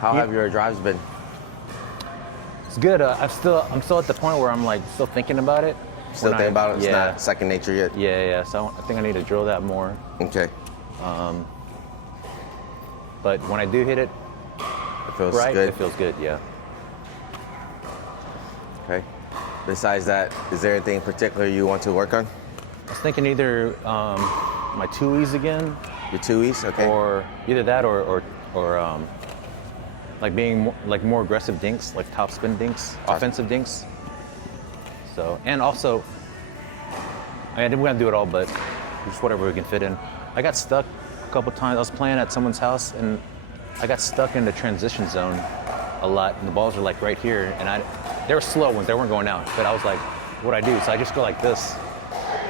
How have your drives been? It's good. I'm still at the point where I'm like still thinking about it. Still thinking about it? It's Yeah. not second nature yet? Yeah. So I think I need to drill that more. Okay. But when I do hit it It feels right, good? it feels good, yeah. Okay. Besides that, is there anything in particular you want to work on? I was thinking either my Twoeys again. Your Twoeys? Okay. Or either that or like being more aggressive dinks, like top spin dinks, offensive dinks. So, and also, I didn't want to do it all, but just whatever we can fit in. I got stuck a couple times. I was playing at someone's house and I got stuck in the transition zone a lot. And the balls were like right here, and they were slow ones. They weren't going out. But I was like, what'd I do? So I just go like this,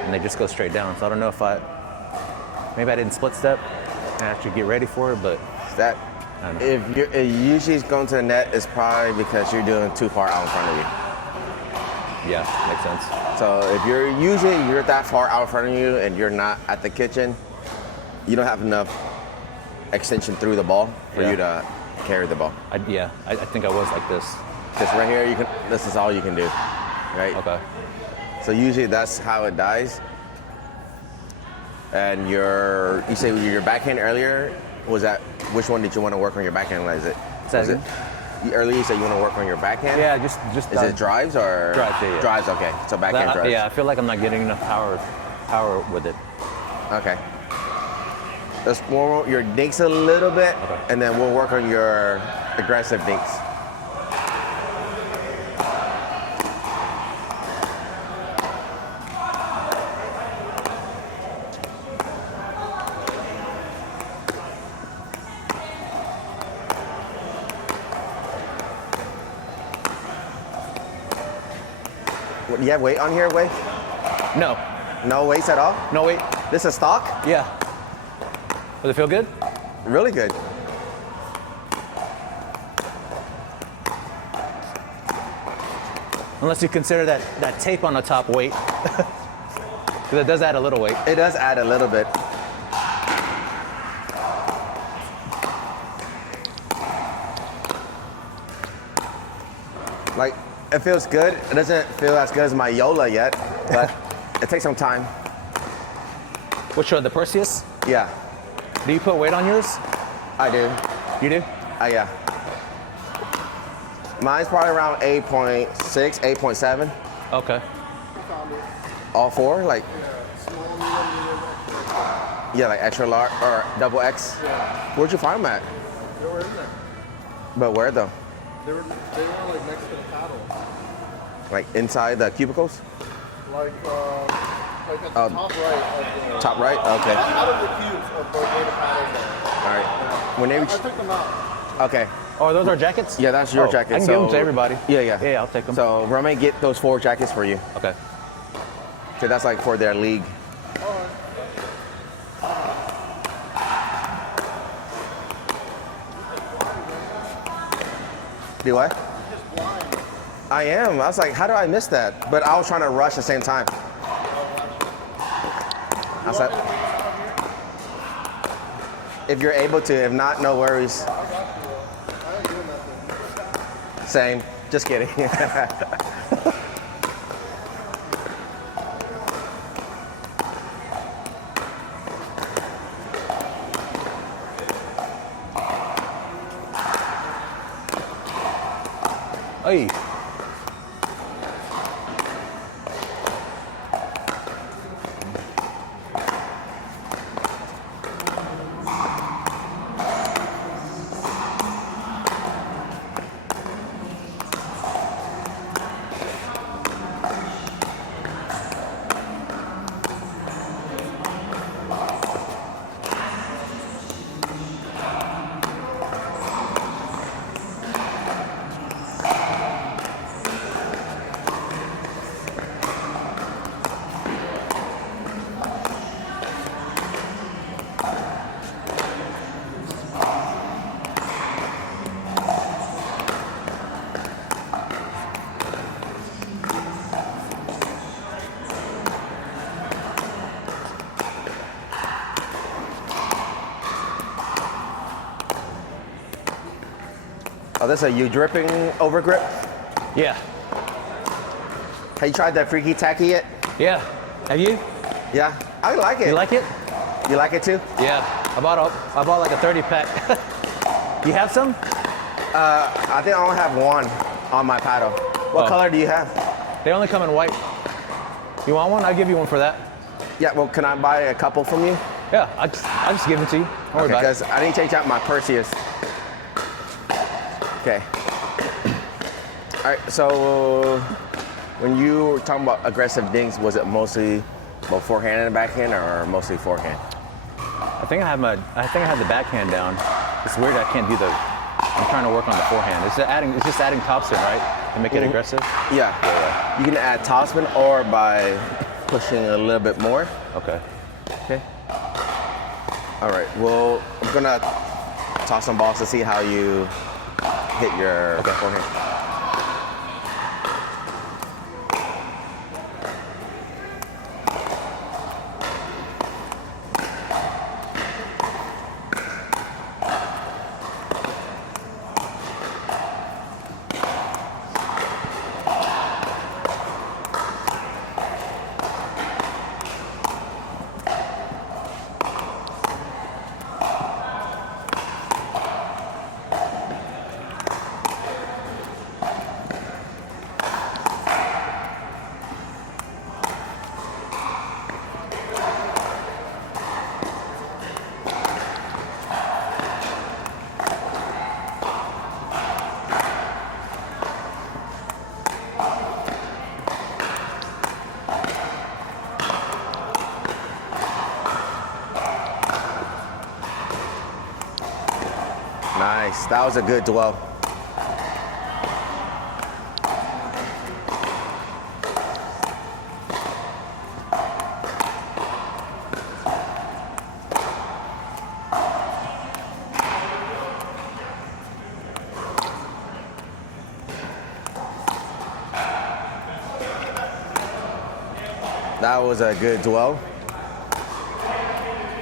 and they just go straight down. So I don't know if maybe I didn't split step and actually get ready for it, but That, I don't know. if you're usually going to the net, it's probably because you're doing too far out in front of you. Yeah, makes sense. So if you're that far out in front of you and you're not at the kitchen, you don't have enough extension through the ball for you to carry the ball. I think I was like this. Just right here, this is all you can do, right? Okay. So usually that's how it dies. And you say your backhand earlier, which one did you want to work on your backhand? Earlier you said you want to work on your backhand? Yeah, just. Is it drives or? Drives, yeah. Drives, okay. So backhand drives. Yeah, I feel like I'm not getting enough power with it. Okay. Let's warm up your dinks a little bit, and then we'll work on your aggressive dinks. Do you have weight on here, Wei? No. No weights at all? No, wait. This is stock? Yeah. Does it feel good? Really good. Unless you consider that tape on the top weight. Because it does add a little weight. It does add a little bit. Like, it feels good. It doesn't feel as good as my Yola yet, but it takes some time. Which one, the Perseus? Yeah, Do you put weight on yours? I do. You do? Yeah. Mine's probably around 8.6, 8.7. Okay. All four? Like, yeah, like extra large or double X? Yeah. Where'd you find them at? They were in there. But where though? They were like next to the paddle. Like inside the cubicles? Like at the top right of the... Top right? Okay. Out of the cubes of where the paddles are. All right. When they I took them out. okay. Oh, those are jackets? Yeah, that's your jacket. I can give them to everybody. Yeah. Yeah, I'll take them. So we're gonna get those 4 jackets for you. Okay. So that's like for their league. Do what? I am. I was like, how do I miss that? But I was trying to rush at the same time. I said, if you're able to, if not, no worries. Same. Just kidding. Hey. Oh, this a you dripping over grip? Yeah. Have you tried that freaky tacky yet? Yeah. Have you? Yeah, I like it. You like it? You like it too? Yeah. I bought like a 30 pack. You have some? I think I only have one on my paddle. What color do you have? They only come in white. You want one? I'll give you one for that. Yeah, well, can I buy a couple from you? Yeah, I'll just give it to you. Don't worry Okay, about it. because I need to change out my Perseus. Okay. All right, so when you were talking about aggressive dinks, was it mostly both forehand and backhand, or mostly forehand? I think I had the backhand down. It's weird I can't do I'm trying to work on the forehand. It's just adding topspin, right? To make it aggressive? Yeah. You can add topspin or by pushing a little bit more. Okay. Okay. All right, well, I'm gonna toss some balls to see how you hit your forehand. Nice, that was a good dwell. That was a good dwell.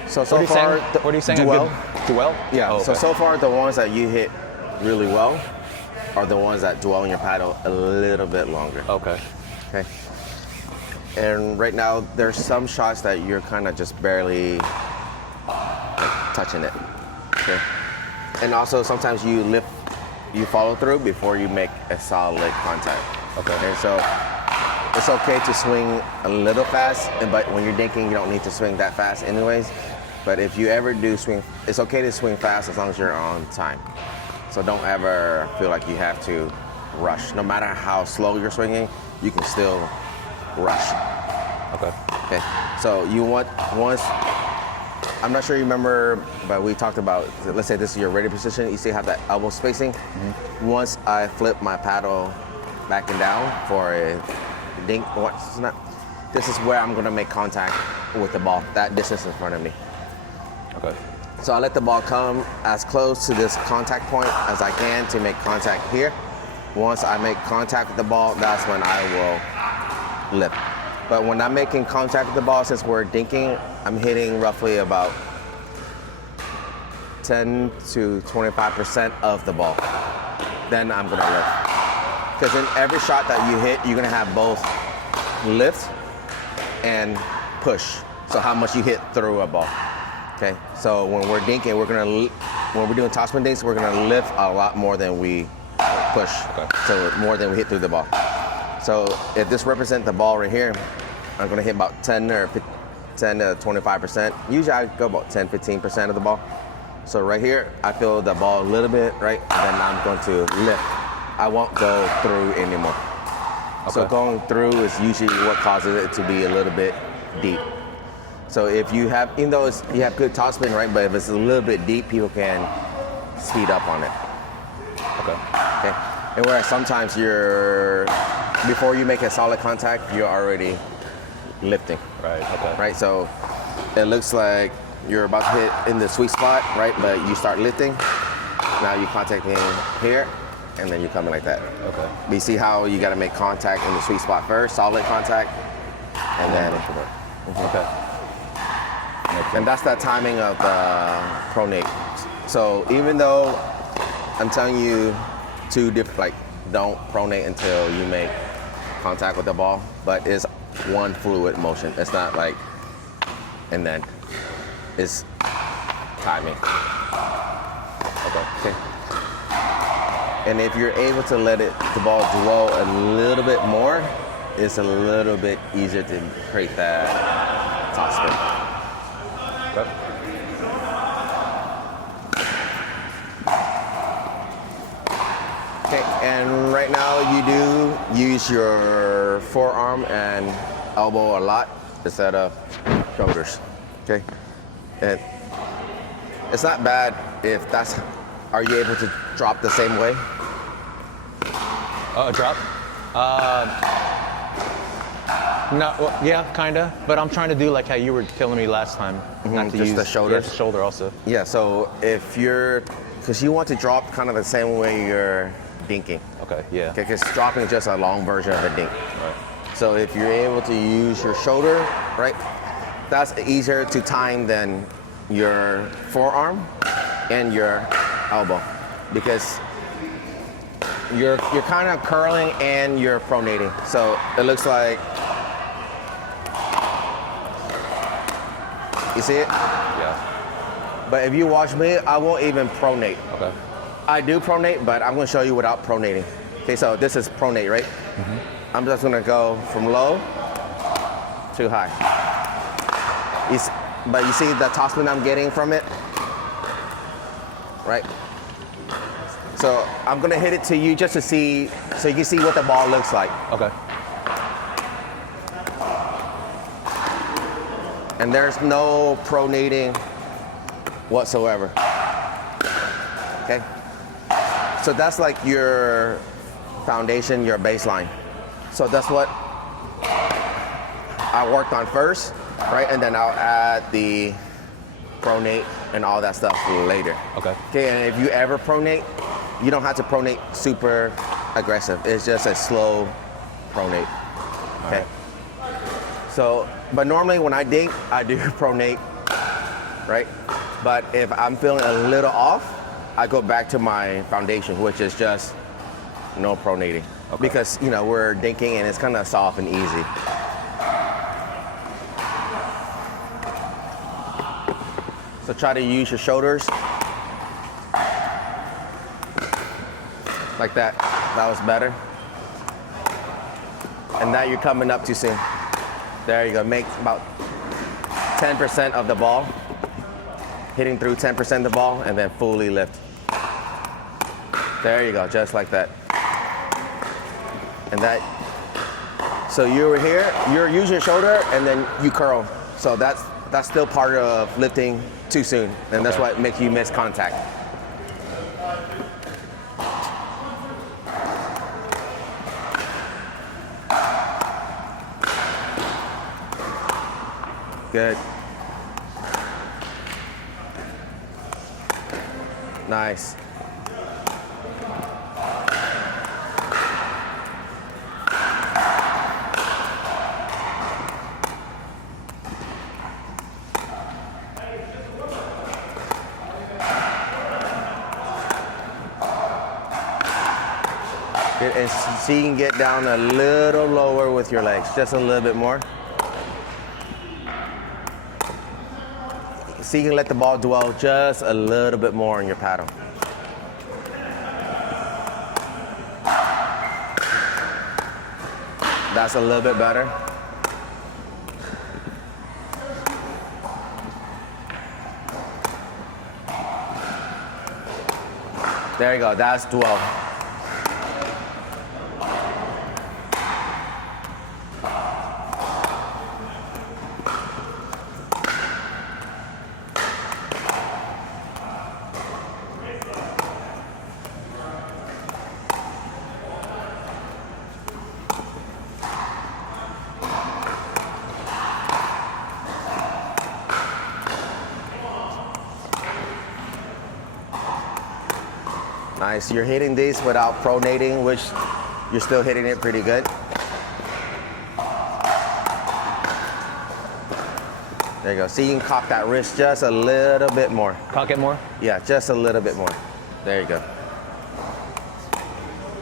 So What are you far, saying? What are you saying? dwell. A good dwell? Yeah. Oh, okay. So far, the ones that you hit really well are the ones that dwell in your paddle a little bit longer. Okay. Okay. And right now, there's some shots that you're kind of just barely touching it. Okay. And also, sometimes you follow through before you make a solid contact. Okay. And so it's okay to swing a little fast, but when you're dinking, you don't need to swing that fast anyways. But if you ever do swing, it's okay to swing fast as long as you're on time. So don't ever feel like you have to rush. No matter how slow you're swinging, you can still rush. Okay. Okay. So you want, once, I'm not sure you remember, but we talked about, let's say this is your ready position, you still have that elbow spacing. Mm-hmm. Once I flip my paddle back and down for a dink, this is where I'm gonna make contact with the ball, that distance in front of me. Okay. So I let the ball come as close to this contact point as I can to make contact here. Once I make contact with the ball, that's when I will lift. But when I'm making contact with the ball, since we're dinking, I'm hitting roughly about 10 to 25% of the ball. Then I'm gonna lift. Because in every shot that you hit, you're gonna have both lift and push. So how much you hit through a ball. Okay, so when we're dinking, when we're doing topspin dinks, we're gonna lift a lot more than we push. Okay. So more than we hit through the ball. So if this represents the ball right here, I'm gonna hit about 10 to 25%. Usually I go about 10, 15% of the ball. So right here, I feel the ball a little bit, right? And then I'm going to lift. I won't go through anymore. Okay. So going through is usually what causes it to be a little bit deep. So if you have, even though you have good topspin, right? But if it's a little bit deep, people can speed up on it. Okay. Okay. And whereas sometimes before you make a solid contact, you're already lifting. Right. Okay. Right. So it looks like you're about to hit in the sweet spot, right? But you start lifting. Now you're contacting here, and then you're coming like that. Okay. But you see how you got to make contact in the sweet spot first, solid contact, and then. Okay. And that's that timing of the pronate. So even though I'm telling you two different, like, don't pronate until you make contact with the ball, but it's one fluid motion. It's not like, and then it's timing. Okay. And if you're able to let the ball dwell a little bit more, it's a little bit easier to create that top spin. Okay. Okay, and right now you do use your forearm and elbow a lot instead of shoulders. Okay, and it's not bad if that's. Are you able to drop the same way? Drop? No, well, yeah, kinda. But I'm trying to do like how you were telling me last time. Not to just use the shoulders? Yeah, the shoulder also. Yeah. So if you're, because you want to drop kind of the same way you're dinking. Okay. Yeah. Okay, because dropping is just a long version of a dink. Right. So if you're able to use your shoulder, right, that's easier to time than your forearm and your elbow, because you're kind of curling and you're pronating. So it looks like, you see it? Yeah. But if you watch me, I won't even pronate. Okay. I do pronate, but I'm gonna show you without pronating. Okay, so this is pronate, right? I'm just gonna go from low to high. But you see the topspin I'm getting from it? Right? So I'm gonna hit it to you just to see, so you can see what the ball looks like. Okay. And there's no pronating whatsoever. Okay? So that's like your foundation, your baseline. So that's what I worked on first, right? And then I'll add the pronate and all that stuff later. Okay. Okay, and if you ever pronate, you don't have to pronate super aggressive. It's just a slow pronate. Okay. So, but normally when I dink, I do pronate, right? But if I'm feeling a little off, I go back to my foundation, which is just no pronating. Okay. Because, you know, we're dinking and it's kind of soft and easy. So try to use your shoulders. Like that. That was better. And now you're coming up too soon. There you go. Make about 10% of the ball. Hitting through 10% of the ball and then fully lift. There you go. Just like that. And that. So you were here, you're using your shoulder and then you curl. So that's still part of lifting too soon. And that's what makes you miss contact. Good. Nice. Good. And so you can get down a little lower with your legs, just a little bit more. So you can let the ball dwell just a little bit more on your paddle. That's a little bit better. There you go, that's dwell. Nice, you're hitting these without pronating, which you're still hitting it pretty good. There you go, see, you can cock that wrist just a little bit more. Cock it more? Yeah, just a little bit more. There you go.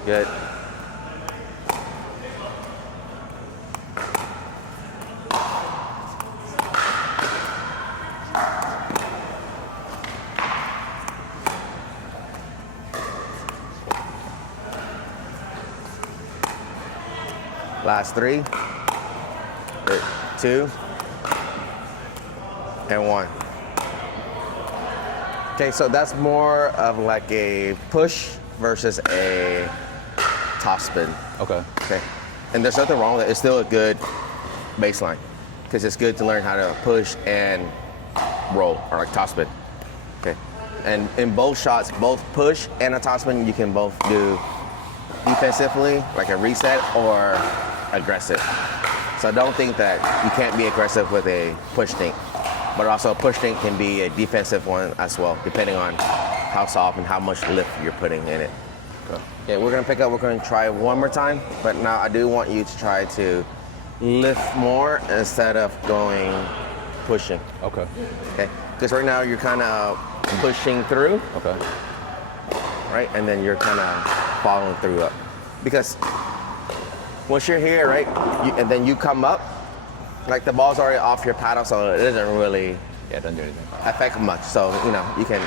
Good. Last 3, 2, and 1. Okay, so that's more of like a push versus a top spin. Okay. Okay, and there's nothing wrong with it. It's still a good baseline because it's good to learn how to push and roll or like top spin. Okay, and in both shots, both push and a top spin, you can both do defensively, like a reset, or aggressive. So don't think that you can't be aggressive with a push dink, but also a push dink can be a defensive one as well, depending on how soft and how much lift you're putting in it. Okay, we're gonna pick up, we're gonna try one more time, but now I do want you to try to lift more instead of going pushing. Okay. Okay, because right now you're kind of pushing through, Okay. right? And then you're kind of following through up. Because once you're here, right, and then you come up, like the ball's already off your paddle, so it doesn't really Yeah, doesn't do anything. affect much. So, you know, you can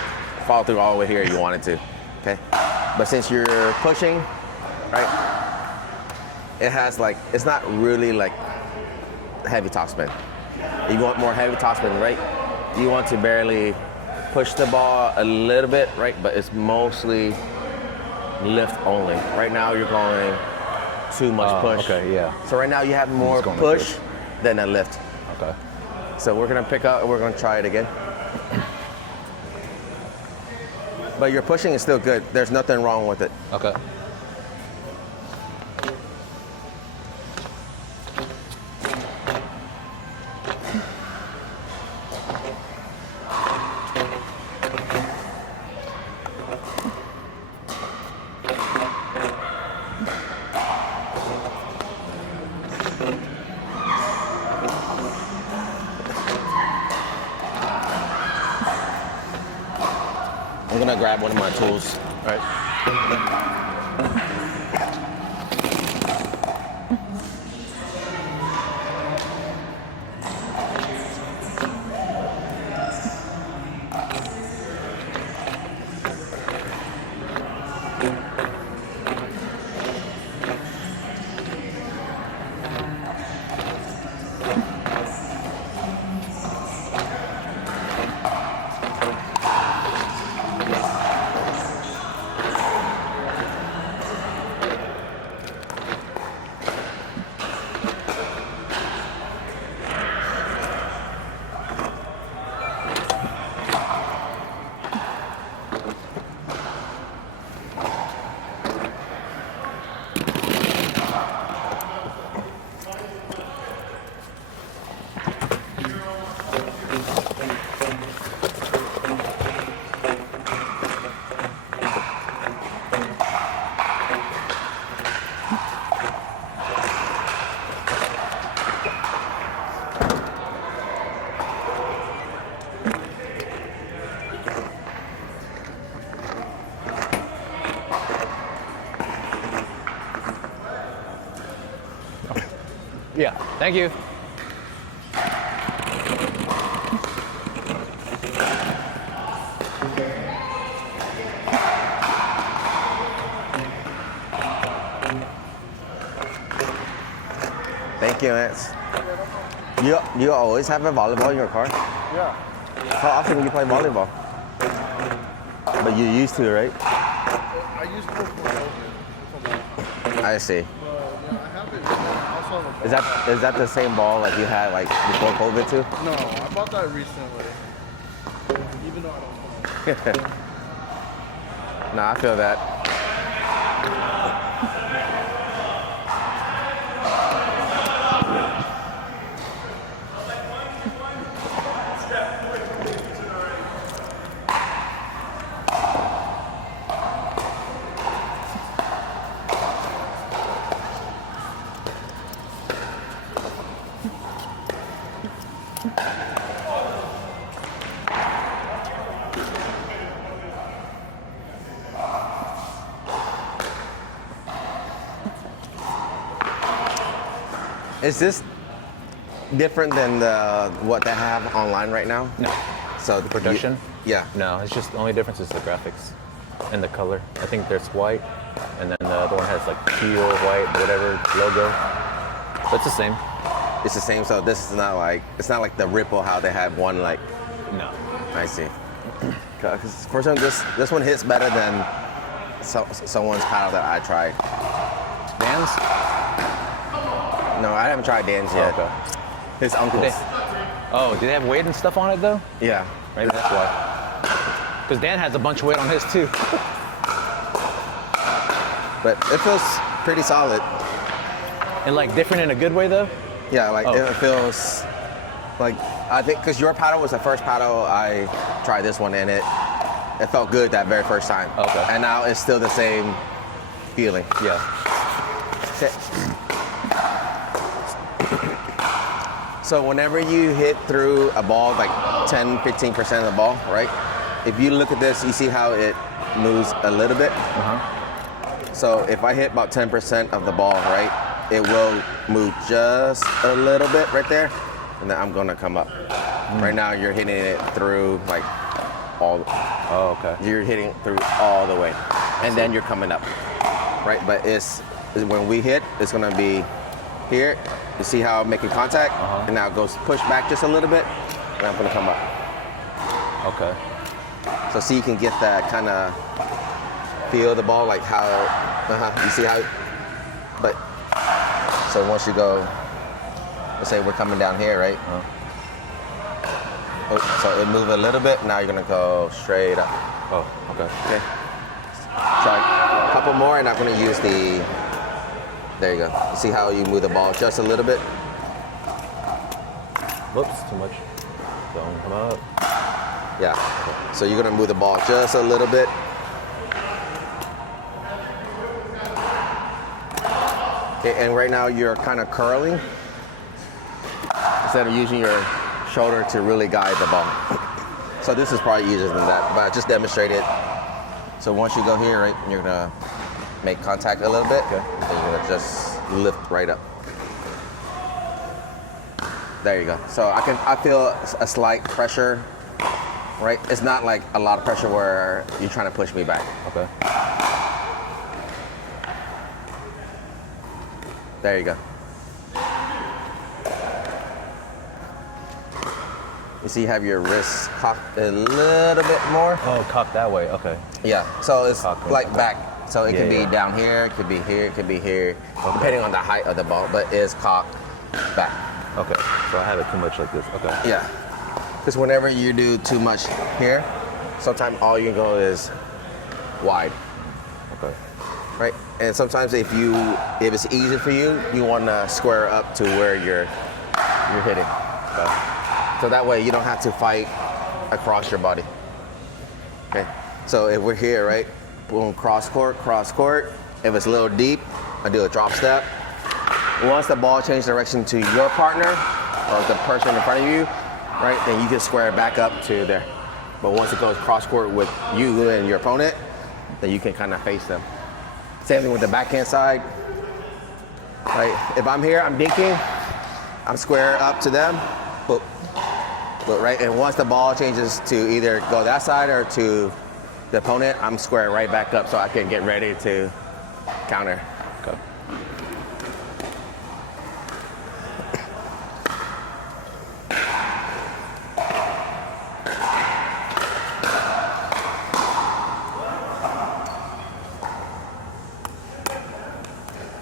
follow through all the way here if you wanted to, okay? But since you're pushing, right, it has like, it's not really like heavy topspin. You want more heavy topspin, right? You want to barely push the ball a little bit, right? But it's mostly lift only. Right now you're going too much push. Okay, yeah. So right now you have more just going like push this. than a lift. Okay. So we're gonna pick up, we're gonna try it again. But your pushing is still good. There's nothing wrong with it. Okay. I'm gonna grab one of my tools. All right. Yeah. Thank you. Thank you, Lance. You always have a volleyball in your car? Yeah. How often do you play volleyball? But you used to, right? I used to play over. I see. Yeah, I have it. I also have a Is that the same ball like you had like before COVID too? No, I bought that recently. Even though I don't play. No, I feel that. Is this different than what they have online right now? No. So The production? Yeah. No, it's just the only difference is the graphics and the color. I think there's white, and then the other one has like teal, white, whatever logo. But it's the same. It's the same. So this is not like the Ripple how they have one like. No. I see. Because for some this one hits better than someone's paddle that I tried. Dan's? No, I haven't tried Dan's yet. Okay. His uncle's. Oh, do they have weight and stuff on it though? Yeah. Maybe that's why. Because Dan has a bunch of weight on his too. But it feels pretty solid. And like different in a good way though? Yeah, like it feels like, I think because your paddle was the first paddle I tried this one, and it felt good that very first time. Okay. And now it's still the same feeling. Yeah. Okay. So whenever you hit through a ball, like 10, 15% of the ball, right? If you look at this, you see how it moves a little bit. So if I hit about 10% of the ball, right, it will move just a little bit right there, and then I'm gonna come up. Right now you're hitting it through like all. Oh, okay. You're hitting through all the way, and then you're coming up, right? But it's when we hit, it's gonna be here. You see how I'm making contact, and now it goes push back just a little bit, and I'm gonna come up. Okay. So see, you can get that kind of feel of the ball, like how you see how. But so once you go, let's say we're coming down here, right? So it move a little bit. Now you're gonna go straight up. Oh, okay. Okay. Try a couple more, and I'm gonna use the. There you go. You see how you move the ball just a little bit? Whoops, too much. Don't come up. Yeah. So you're gonna move the ball just a little bit. Okay, and right now you're kind of curling instead of using your shoulder to really guide the ball. So this is probably easier than that, but I just demonstrated. So once you go here, right, you're gonna make contact a little bit, and you're gonna just lift right up. There you go. So I feel a slight pressure, right? It's not like a lot of pressure where you're trying to push me back. Okay. There you go. You see you have your wrists cocked a little bit more. Oh, cocked that way. Okay. Yeah, so it's Cocked like okay. back. So it can be down here, it could be here, it could be here, depending on the height of the ball, but it's cocked back. Okay. So I have it too much like this. Okay. Yeah, because whenever you do too much here, sometimes all you can go is wide. Okay. Right, and sometimes if it's easy for you, you want to square up to where you're hitting. Okay. So that way you don't have to fight across your body. Okay, so if we're here, right, boom, cross court. If it's a little deep, I do a drop step. Once the ball changes direction to your partner or the person in front of you, right, then you can square it back up to there. But once it goes cross court with you and your opponent, then you can kind of face them. Same thing with the backhand side. Right, if I'm here, I'm dinking, I'm square up to them, boop. But right, and once the ball changes to either go that side or to the opponent, I'm square right back up so I can get ready to counter. Okay.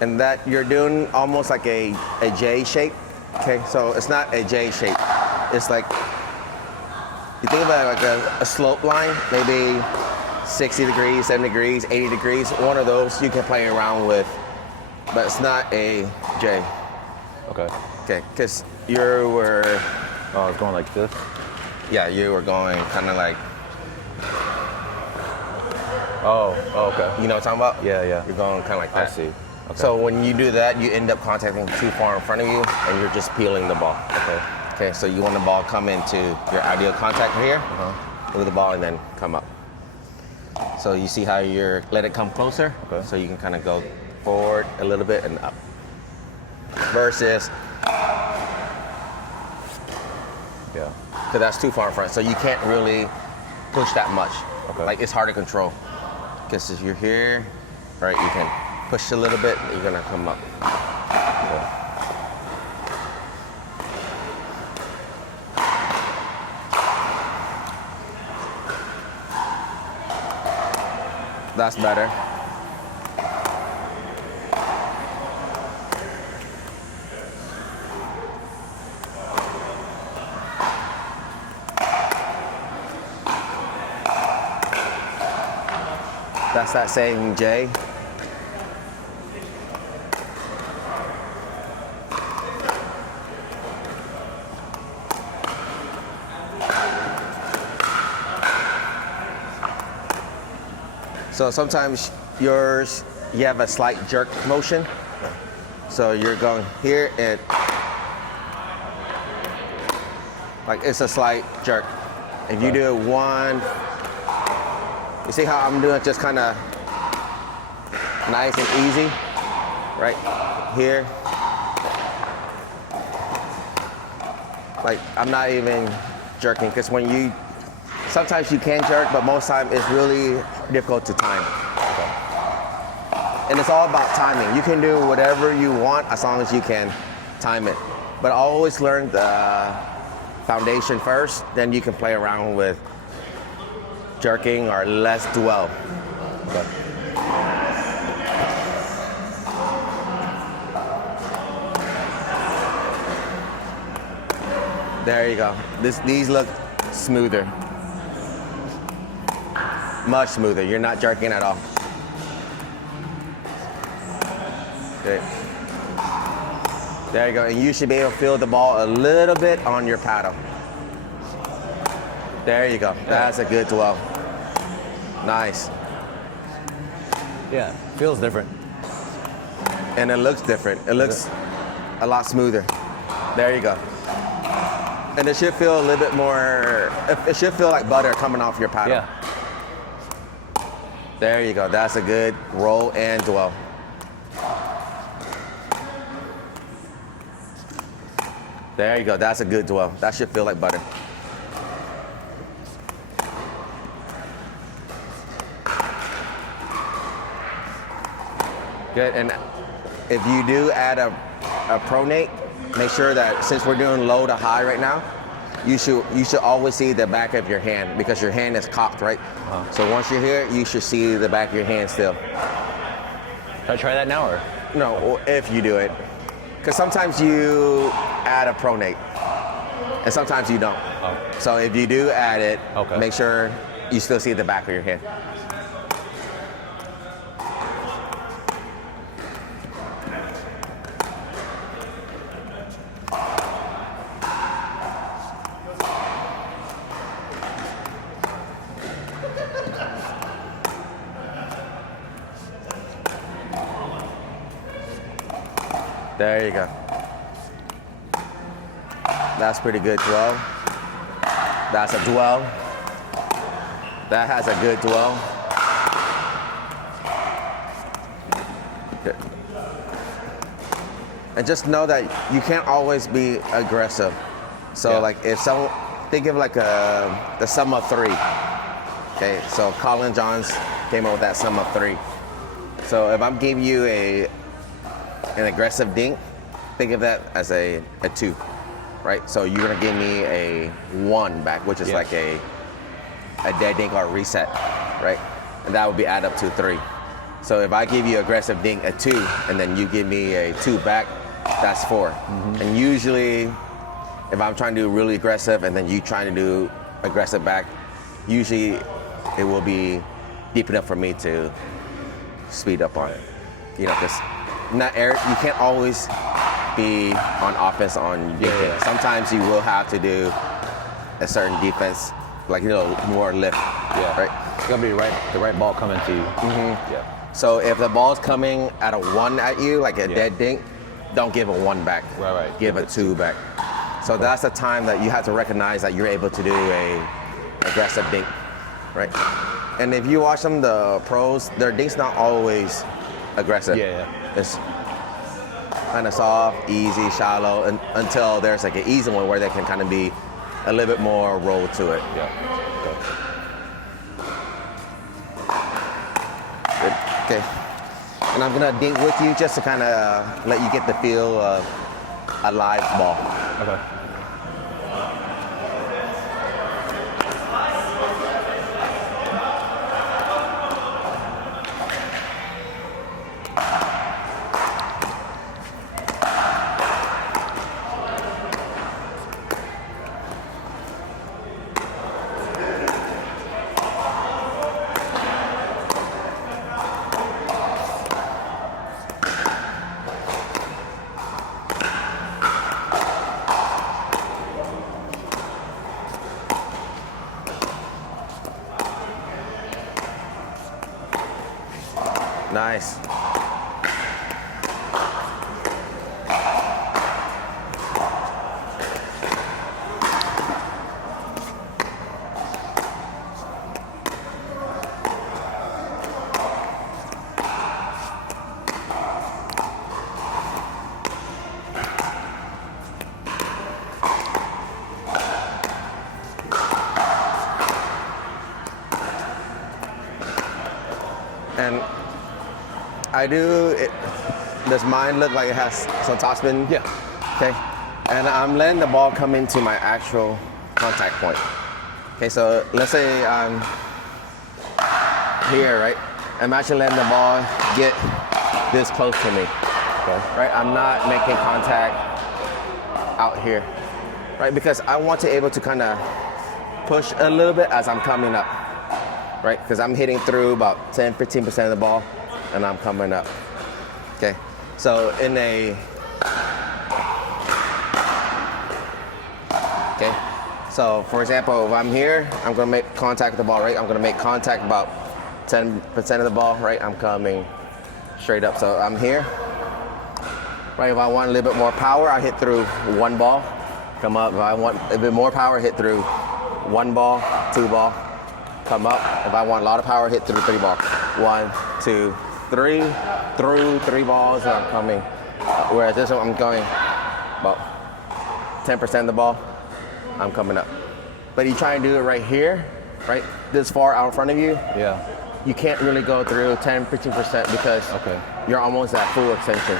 And that you're doing almost like a J shape. Okay, so it's not a J shape. It's like, you think about it like a slope line, maybe 60 degrees, 70 degrees, 80 degrees. One of those you can play around with, but it's not a J. Okay. Okay, because you were, Oh, I was going like this. yeah, you were going kind of like, Oh, okay. you know what I'm talking about? Yeah, yeah. You're going kind of like I that. see. Okay. So when you do that, you end up contacting too far in front of you, and you're just peeling the ball. Okay. Okay, so you want the ball come into your ideal contact here, move the ball, and then come up. So you see how you're let it come closer, Okay. so you can kind of go forward a little bit and up. versus, Yeah. because that's too far in front. So you can't really push that much. Okay. Like it's hard to control. Because if you're here, right, you can push a little bit, you're gonna come up. Yeah. That's better. That's that same J. So sometimes yours, you have a slight jerk motion. So you're going here and like it's a slight jerk. If you do one, you see how I'm doing it just kind of nice and easy, right here. Like I'm not even jerking because when you, sometimes you can jerk, but most time it's really difficult to time. And it's all about timing. You can do whatever you want as long as you can time it. But always learn the foundation first, then you can play around with jerking or less dwell. Okay. There you go. These look smoother. Much smoother. You're not jerking at all. Okay. There you go. And you should be able to feel the ball a little bit on your paddle. There you go. That's a good dwell. Nice. Yeah, feels different. And it looks different. It looks a lot smoother. There you go. And it should feel a little bit more, it should feel like butter coming off your paddle. Yeah. There you go. That's a good roll and dwell. There you go. That's a good dwell. That should feel like butter. Good. And if you do add a pronate, make sure that since we're doing low to high right now, you should always see the back of your hand because your hand is cocked, right? Uh-huh. So once you're here, you should see the back of your hand still. Should I try that now or? No, if you do it. Because sometimes you add a pronate and sometimes you don't. Oh. So if you do add it, Okay. make sure you still see the back of your hand. There you go. That's pretty good dwell. That's a dwell. That has a good dwell. Good. And just know that you can't always be aggressive. So Yeah. like if someone, think of like the sum of three. Okay, so Colin Johns came up with that sum of three. So if I'm giving you an aggressive dink, think of that as a 2, right? So you're gonna give me a 1 back, which is like a dead dink or a reset, right? And that would be add up to 3. So if I give you aggressive dink a 2, and then you give me a 2 back, that's 4. Mm-hmm. And usually, if I'm trying to do really aggressive and then you trying to do aggressive back, usually it will be deep enough for me to speed up on it. You know, because you can't always be on offense on defense. Yeah. Sometimes you will have to do a certain defense, like more lift. Yeah. Right. It's gonna be the right ball coming to you. Mm-hmm. Yeah. So if the ball's coming at a 1 at you, like a dead dink, don't give a 1 back. Right. Give a 2 back. So that's the time that you have to recognize that you're able to do a aggressive dink, right? And if you watch them, the pros, their dink's not always aggressive. Yeah. It's kind of soft, easy, shallow, until there's like an easy one where there can kind of be a little bit more roll to it. Yeah. Good. Okay. And I'm gonna dink with you just to kind of let you get the feel of a live ball. Okay. Nice. And does mine look like it has some topspin? Yeah. Okay. And I'm letting the ball come into my actual contact point. Okay, so let's say I'm here, right? I'm actually letting the ball get this close to me. Okay. Right? I'm not making contact out here. Right? Because I want to able to kind of push a little bit as I'm coming up. Right? Because I'm hitting through about 10-15% of the ball and I'm coming up. Okay. So okay. So for example, if I'm here, I'm gonna make contact with the ball, right? I'm gonna make contact about 10% of the ball, right? I'm coming straight up. So I'm here. Right, if I want a little bit more power, I hit through one ball, come up. If I want a bit more power, hit through one ball, two ball, come up. If I want a lot of power, hit through three ball. 1, 2, 3, through three balls, and I'm coming. Whereas this one, I'm going about 10% of the ball, I'm coming up. But you try and do it right here, right? This far out in front of you, Yeah. you can't really go through 10-15% because Okay. you're almost at full extension.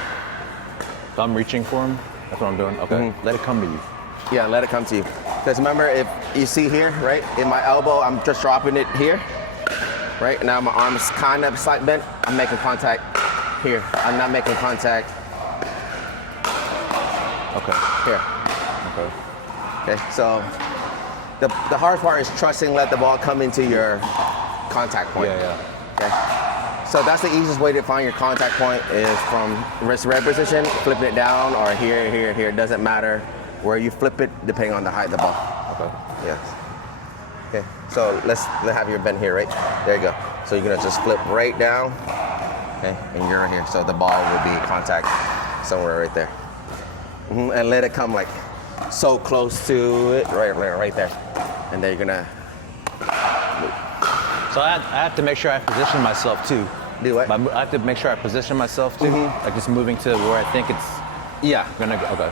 So I'm reaching for him. That's what I'm doing. Okay. Let it come to you. Yeah, let it come to you. Because remember, if you see here, right, in my elbow, I'm just dropping it here, right? Now my arm's kind of slight bent. I'm making contact here. I'm not making contact Okay. here. Okay. Okay, so the hard part is trusting, let the ball come into your contact point. Yeah. Okay. So that's the easiest way to find your contact point is from wrist red position, flipping it down, or here, here, here. It doesn't matter where you flip it, depending on the height of the ball. Okay. Yes. Okay. So let's have your bend here, right? There you go. So you're gonna just flip right down, okay, and you're right here. So the ball will be in contact somewhere right there, and let it come like so close to it, right there, and then you're gonna move. So I have to make sure I position myself too. Do what? I have to make sure I position myself too. Like just moving to where I think it's Yeah. gonna go. Okay.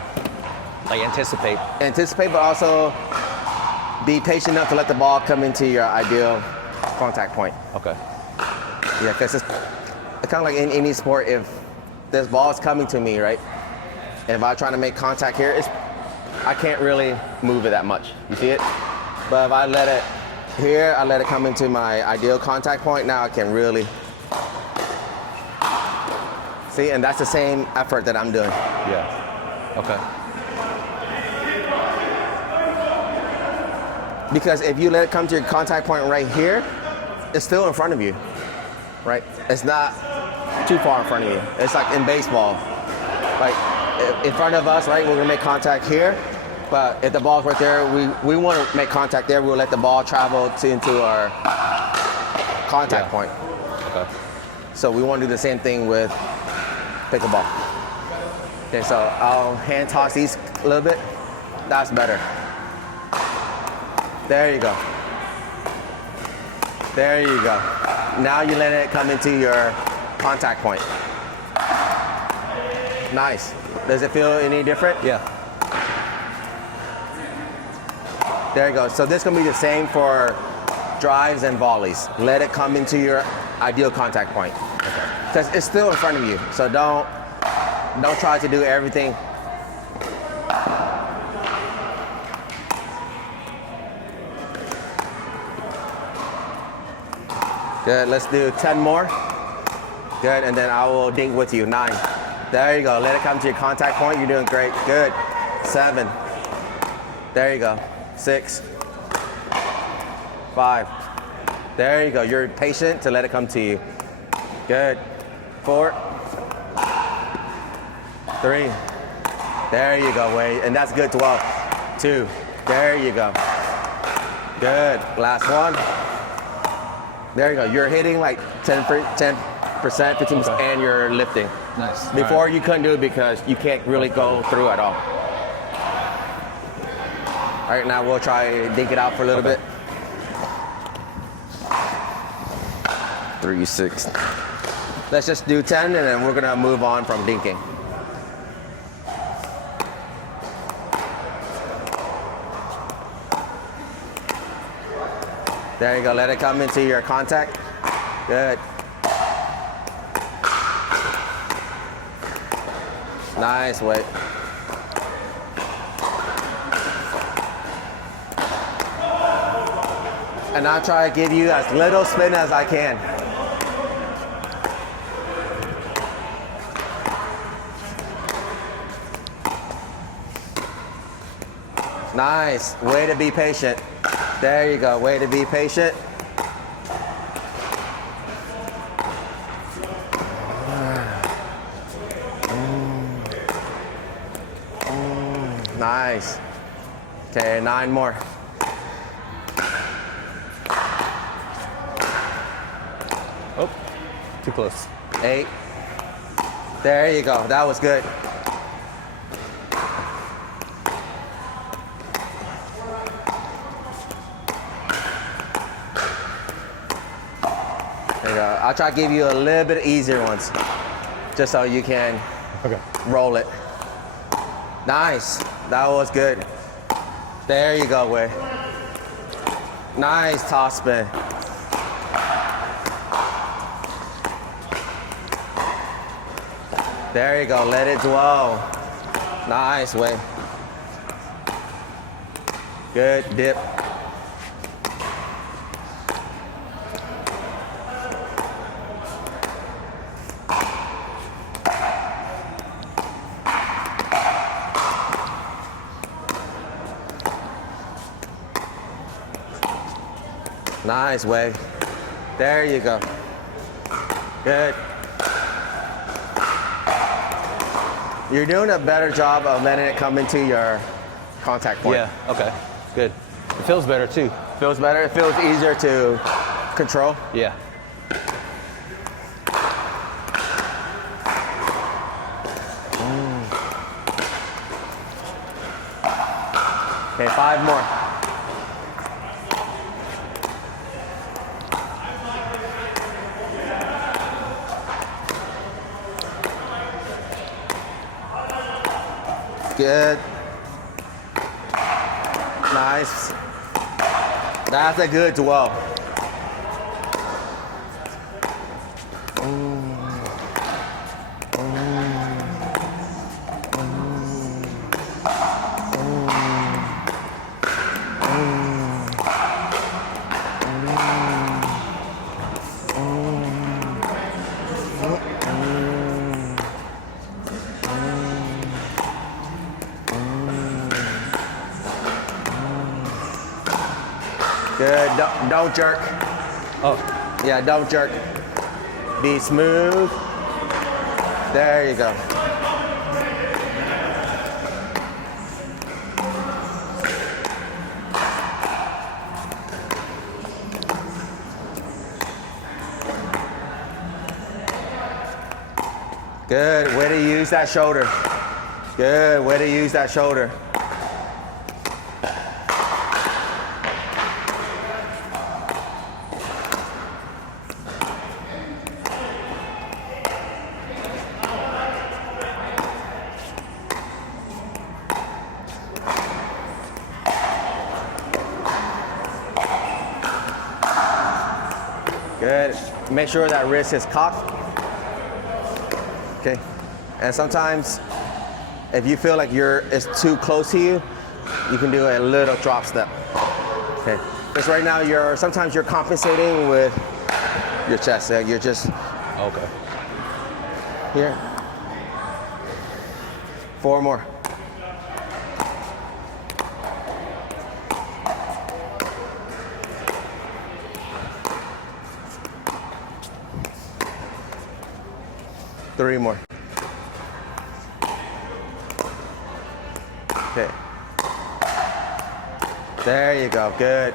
Like anticipate. Anticipate, but also be patient enough to let the ball come into your ideal contact point. Okay. Yeah, because it's kind of like in any sport. If this ball is coming to me, right? And if I'm trying to make contact here, I can't really move it that much. You see it? But if I let it here, I let it come into my ideal contact point. Now I can really see, and that's the same effort that I'm doing. Yeah. Okay. Because if you let it come to your contact point right here, it's still in front of you, right? It's not too far in front of you. It's like in baseball, like in front of us, right? We're gonna make contact here, but if the ball's right there, we want to make contact there. We'll let the ball travel into our contact point. Okay. So we want to do the same thing with pickleball. Okay, so I'll hand toss these a little bit. That's better. There you go. There you go. Now you let it come into your contact point. Nice. Does it feel any different? Yeah. There you go. So this is gonna be the same for drives and volleys. Let it come into your ideal contact point. Because it's still in front of you. So don't try to do everything. Good, let's do 10 more. Good, and then I will dink with you, 9. There you go, let it come to your contact point. You're doing great, good. 7. There you go, 6. 5. There you go, you're patient to let it come to you. Good, 4. 3. There you go, Wade, and that's good, 12. 2, there you go. Good, last one. There you go. You're hitting like 10%, 15%, and you're lifting. Nice. Before you couldn't do it because you can't really go through at all. All right, now we'll try dink it out for a little bit. 3, 6. Let's just do 10, and then we're gonna move on from dinking. There you go, let it come into your contact. Good. Nice, Wade. And I'll try to give you as little spin as I can. Nice, way to be patient. There you go, way to be patient. Nice. Okay, 9 more. Oh, too close. 8. There you go, that was good. There you go. I'll try to give you a little bit easier ones, just so you can roll it. Nice, that was good. There you go, Wei. Nice top spin. There you go, let it dwell. Nice, Wei. Good, dip. Nice, Wei. There you go. Good. You're doing a better job of letting it come into your contact point. Yeah, okay, good. It feels better too. Feels better? It feels easier to control? Yeah. Okay, 5 more. Good. Nice. That's a good dwell. Good, don't jerk. Oh, Yeah, don't jerk. Be smooth. There you go. Good, way to use that shoulder. Good, way to use that shoulder. Make sure that wrist is cocked. Okay. And sometimes, if you feel like it's too close to you, you can do a little drop step. Okay. Because right now sometimes you're compensating with your chest. You're just Okay. here. 4 more. Three more. Okay. There you go. Good.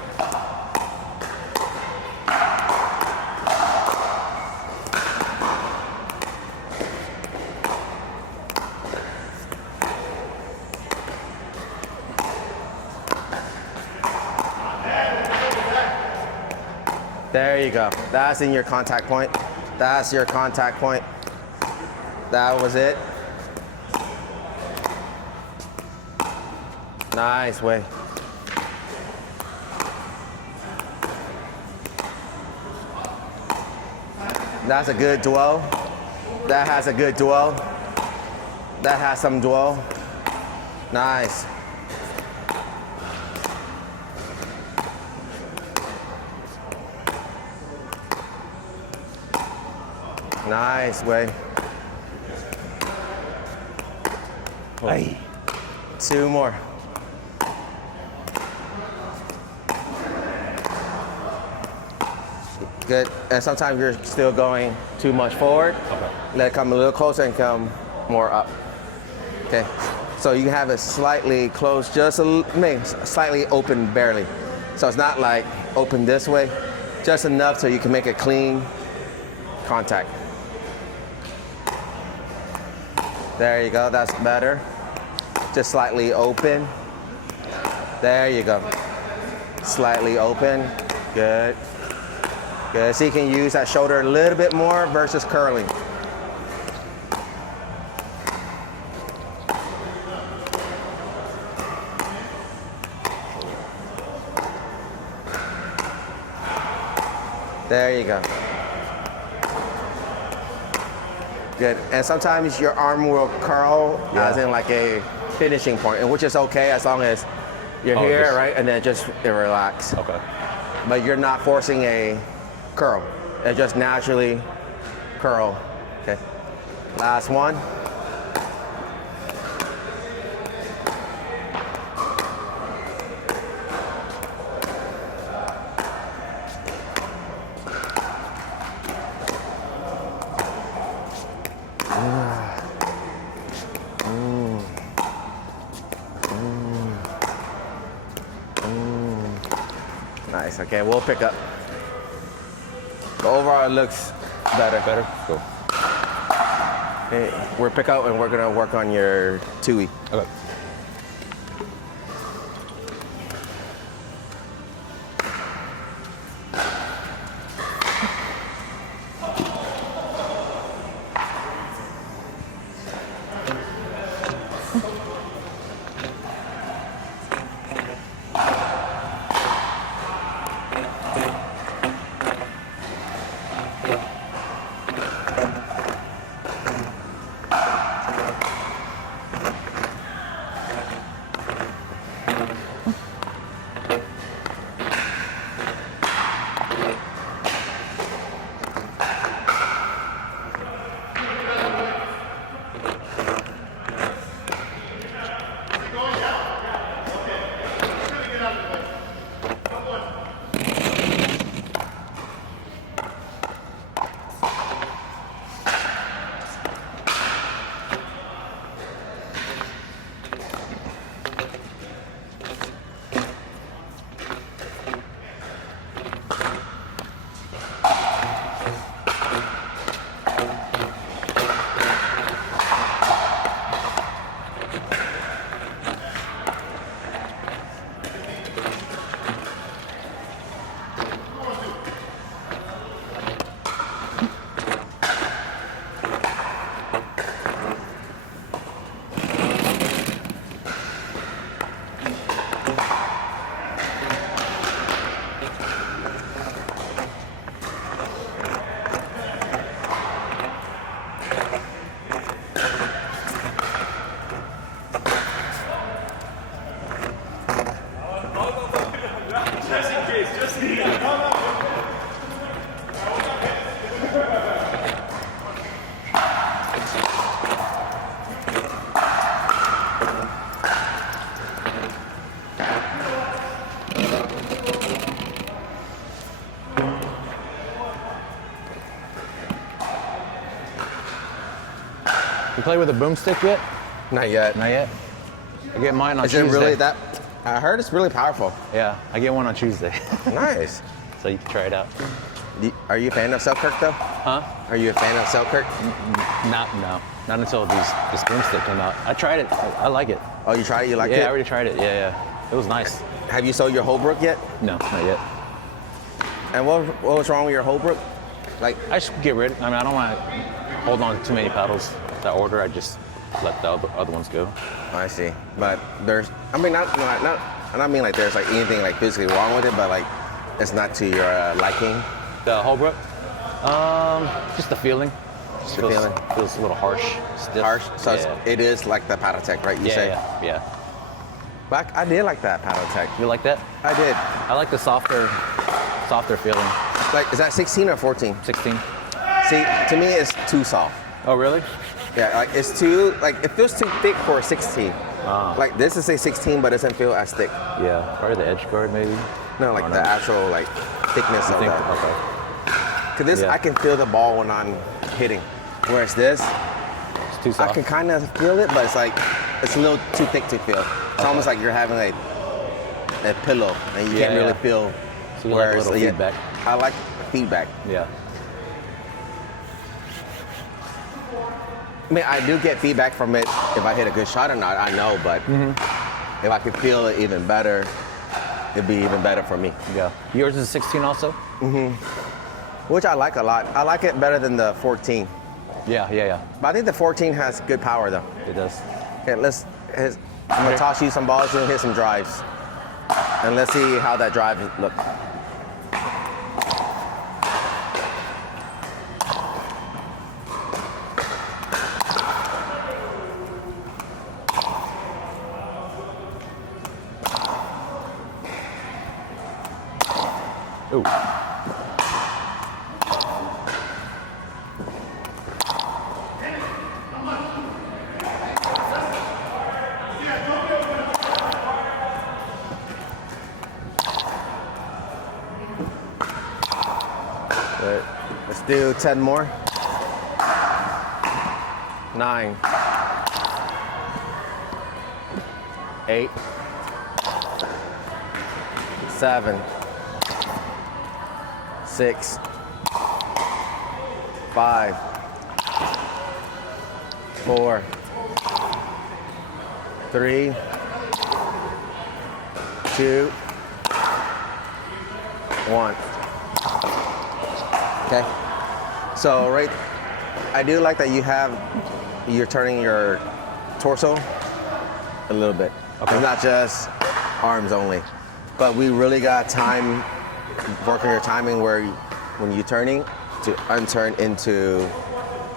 There you go. That's in your contact point. That's your contact point. That was it. Nice way. That's a good dwell. That has a good dwell. That has some dwell. Nice. Nice way. Ay. 2 more. Good. And sometimes you're still going too much forward. Okay. Let it come a little closer and come more up. Okay. So you have it slightly closed, just maybe slightly open barely. So it's not like open this way, just enough so you can make a clean contact. There you go, that's better. Just slightly open. There you go. Slightly open, good. Good, so you can use that shoulder a little bit more versus curling. There you go. Good, and sometimes your arm will curl as in like a finishing point, and which is okay as long as you're here, right? And then just relax. Okay. But you're not forcing a curl. It just naturally curl. Okay. Last one. Nice. Okay, we'll pick up. But overall, it looks better. Better? Cool. Okay, we'll pick out and we're gonna work on your Twoey. Okay. You play with a boomstick yet? Not yet. Not yet. I get mine on Is Tuesday. it really that? I heard it's really powerful. Yeah, I get one on Tuesday. Nice. So you can try it out. Are you a fan of Selkirk though? Huh? Are you a fan of Selkirk? Not until this boomstick came out. I tried it. I like it. Oh, you tried it? You liked it? Yeah, I already tried it. Yeah. It was nice. Have you sold your Holbrook yet? No, not yet. And what was wrong with your Holbrook? Like, I just get rid. I mean, I don't want to hold on to too many pedals. That order, I just let the other ones go. I see. But there's, I mean, not, I don't mean like there's like anything like physically wrong with it, but like it's not to your liking. The Holbrook? Just the feeling. Just The feeling. Feels a little harsh, stiff. Harsh. So yeah. it is like the Paddletech, right? You say? Yeah. But I did like that Paddletech. You like that? I did. I like the softer feeling. Like, is that 16 or 14? 16. See, to me, it's too soft. Oh, really? Yeah, like it's too, like it feels too thick for a 16. Ah. Like this is a 16, but it doesn't feel as thick. Yeah, probably the edge guard maybe. No, like the actual like thickness of that. Okay. Cause this, Yeah. I can feel the ball when I'm hitting. Whereas this, It's too soft. I can kind of feel it, but it's like, it's a little too thick to feel. It's almost like you're having a pillow and you can't really feel. So you like a little feedback. I like feedback. Yeah. I mean, I do get feedback from it if I hit a good shot or not, I know, but if I could feel it even better, it'd be even better for me. Yeah. Yours is 16 also? Which I like a lot. I like it better than the 14. Yeah. But I think the 14 has good power though. It does. Okay, I'm gonna toss you some balls, you're gonna hit some drives. And let's see how that drive looks. Ooh. Good. Let's do 10 more. 9. 8. 7. 6. 5. 4. 3. 2. 1. Okay. So I do like that you're turning your torso a little bit. Okay. It's not just arms only, but we really got time working your timing where when you're turning to unturn into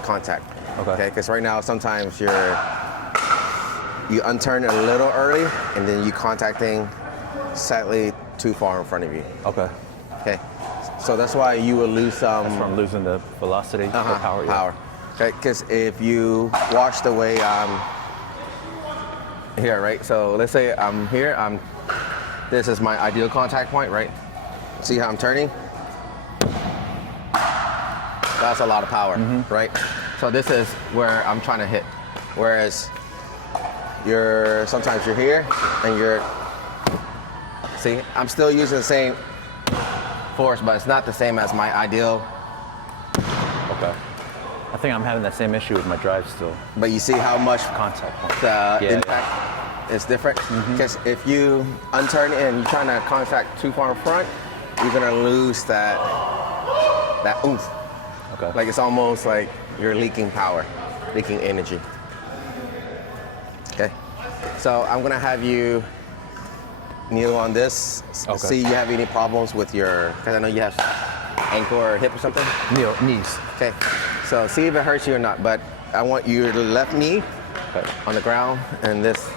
contact. Okay. Because right now sometimes you unturn a little early and then you contacting slightly too far in front of you. Okay. Okay. So that's why you will lose some. From losing the velocity or power. Yeah. Power. Okay, because if you watch the way I'm here, right? So let's say I'm here. This is my ideal contact point, right? See how I'm turning? That's a lot of power, right? So this is where I'm trying to hit. Whereas sometimes you're here and see, I'm still using the same force, but it's not the same as my ideal. Okay. I think I'm having that same issue with my drive still. But you see how much Contact point. the impact is different? Because if you unturn and you're trying to contact too far in front, you're gonna lose that oomph. Okay. Like it's almost like you're leaking power, leaking energy. Okay. So I'm gonna have you kneel on this. Okay. See you have any problems with because I know you have ankle or hip or something? Knees. Okay. So see if it hurts you or not, but I want your left knee on the ground and this,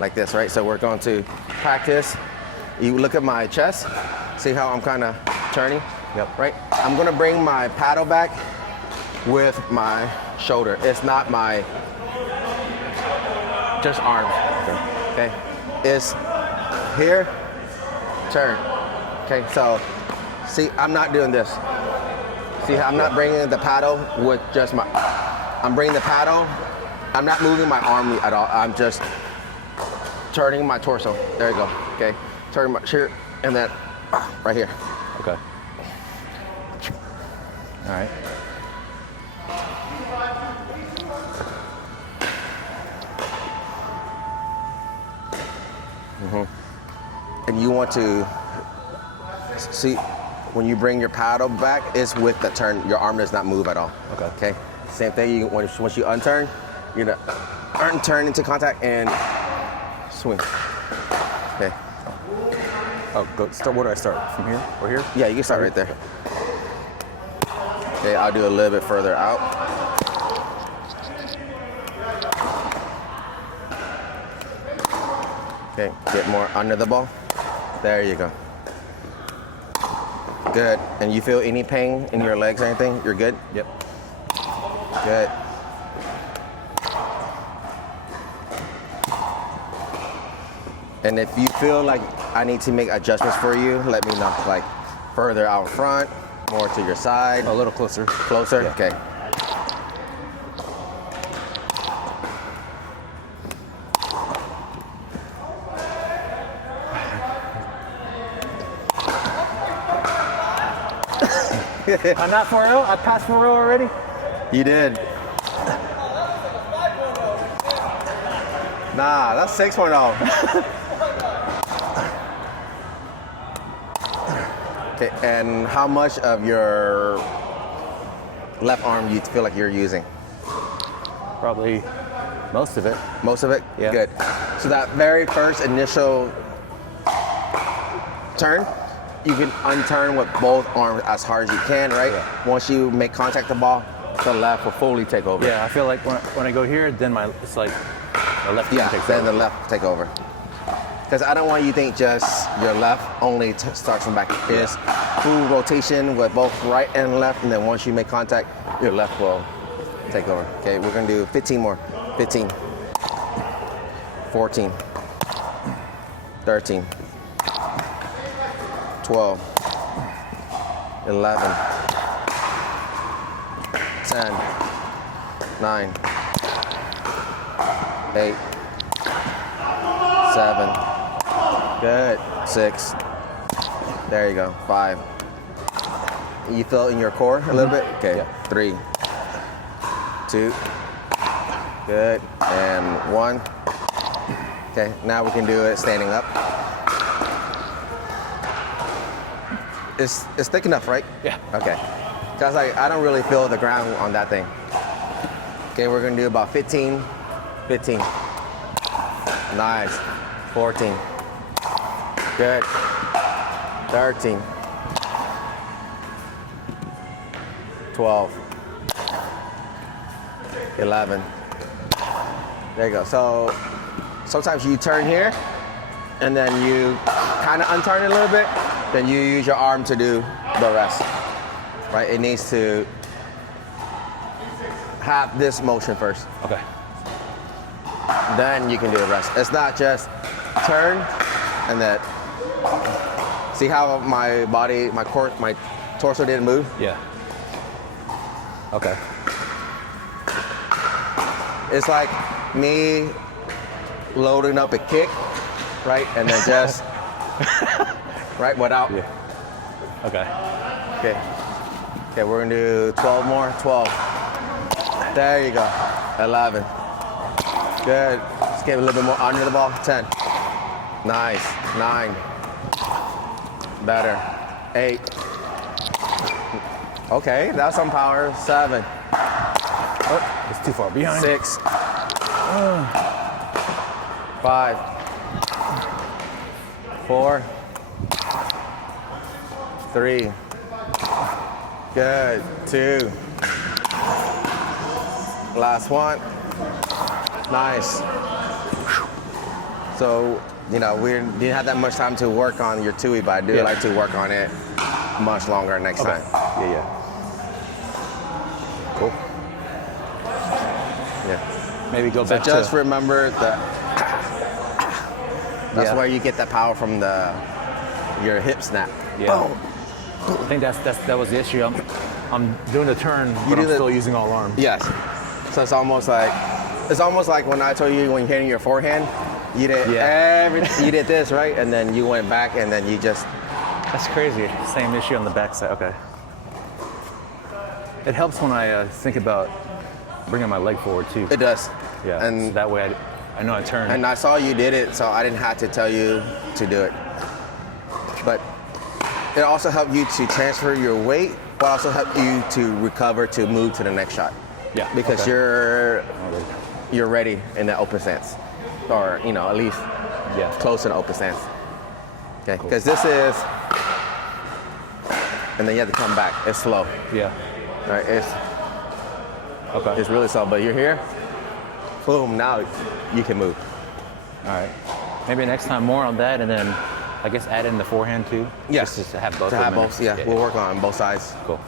like this, right? So we're going to practice You look at my chest, see how I'm kind of turning? Yep. Right? I'm gonna bring my paddle back with my shoulder. It's not my just arms. Okay. It's here, turn. Okay, so see, I'm not doing this. See, I'm not bringing the paddle with just my, I'm bringing the paddle, I'm not moving my arm at all. I'm just turning my torso. There you go, okay? Turning my shirt, and then right here. Okay. All right. And you want to see, when you bring your paddle back, it's with the turn. Your arm does not move at all. Okay. Okay. Same thing. Once you unturn, you're gonna turn into contact and swing. Okay. Oh, go start. Where do I start? From here or here? Yeah, you can start right there. Okay, I'll do a little bit further out. Okay, get more under the ball. There you go. Good. And you feel any pain in your legs or anything? You're good? Yep. Good. And if you feel like I need to make adjustments for you, let me know. Like further out front, more to your side. A little closer. Closer? Yeah. Okay. I'm not 4-0. I passed 4-0 already. You did. Nah, that's 6-1-0. Okay, and how much of your left arm you feel like you're using? Probably most of it. Most of it? Yeah. Good. So that very first initial turn, you can unturn with both arms as hard as you can, right? Yeah. Once you make contact with the ball, the left will fully take over. Yeah, I feel like when I go here, then it's like the left hand Yeah, takes then over. the left take over. Because I don't want you to think just your left only starts from back. It's full rotation with both right and left, and then once you make contact, your left will take over. Okay, we're gonna do 15 more. 15, 14, 13, 12, 11, 10, 9, 8, 7, good, 6, there you go, 5. You feel it in your core a little bit? Okay, Yeah. 3, 2, good, and 1. Okay, now we can do it standing up. It's thick enough, right? Yeah. Okay. Because I don't really feel the ground on that thing. Okay, we're gonna do about 15, 15. Nice. 14. Good. 13. 12. 11. There you go. So sometimes you turn here and then you kind of unturn it a little bit, then you use your arm to do the rest. Right? It needs to have this motion first. Okay. Then you can do the rest. It's not just turn and then see how my body, my torso didn't move? Yeah. Okay. It's like me loading up a kick, right? And then just, right, without. Yeah. Okay. Okay. Okay, we're gonna do 12 more. 12. There you go. 11. Good. Just get a little bit more under the ball. 10. Nice. 9. Better. 8. Okay, that's some power. 7. Oh, it's too far behind. 6. 5. 4. 3. Good. 2. Last one. Nice. So, you know, we didn't have that much time to work on your Twoey, but I do Yeah. like to work on it much longer next Okay. time. Yeah. Cool. Yeah. Maybe go So back just to. remember that that's Yeah. where you get that power from your hip snap. Yeah. Boom. I think that was the issue. I'm doing the turn, but do I'm the- still using all arm. Yes. So it's almost like when I told you when you're hitting your forehand, you did you did this, right? And then you went back and then you just That's crazy. Same issue on the backside. Okay. It helps when I think about bringing my leg forward too. it does. Yeah. And so that way I know I turn. and I saw you did it, so I didn't have to tell you to do it. But it also helped you to transfer your weight, but also helped you to recover to move to the next shot. Yeah, Because okay. you're ready in the open stance, or you know at least Yeah. close to the open stance. Okay, because this is, and then you have to come back. It's slow, Yeah. right? Okay. It's really slow, but you're here. Boom! Now you can move. All right. Maybe next time more on that, and then I guess add in the forehand too. Yes. Just to have both. To of have them in both, it. yeah. We'll work on both sides. Cool.